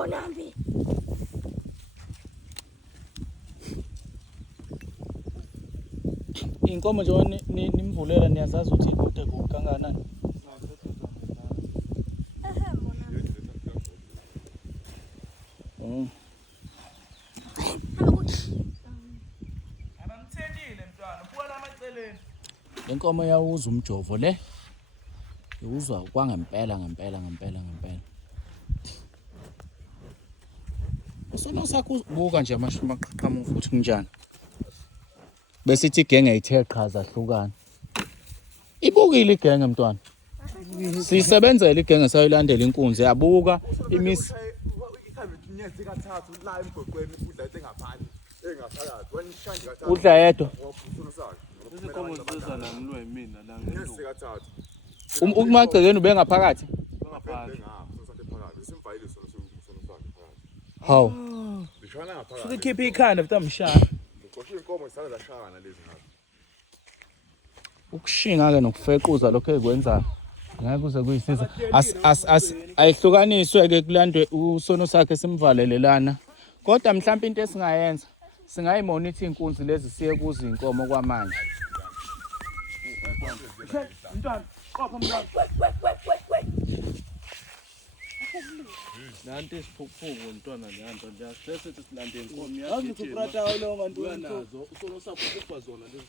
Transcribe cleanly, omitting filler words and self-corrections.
Bonambi. Inkomo nje nimvulela niyazazi ukuthi ikude kangakanani. Abamthelile mntwana, buka amaceleni. Inkomo yawuza umjovo le. Iwuzwa kwangempela. uSonosakhe ubuka nje amaqhamuva ukuthi kunjani. Bese ithi igenge ithe qhaza hlukana. Ibukile igenge mntwana. Sisebenzele igenge sayilandela inkunzi yabuka imisi. uDlayedwa. uMagcekeni ubengaphakathi. Haw. Ukhipha ikhanda mtamshana. Ukushinga ke nokufequza lokho ekwenza ngeke kuze kuyisiza. Ayihlukaniswe ke kulandwe uSonosakhe simvalelelana. Kodwa mhlawumbe into esingayenza singayimonitha inkunzi lezi siye kuzo inkomo kwamanje. Mntwana, qopha mntwana. Nanti isiphukuphuku mntwana leyanto nje asithethe silande inkomo Awuzuprata awulonga ntwana. nazo uSonosakhe ukupha zona lezo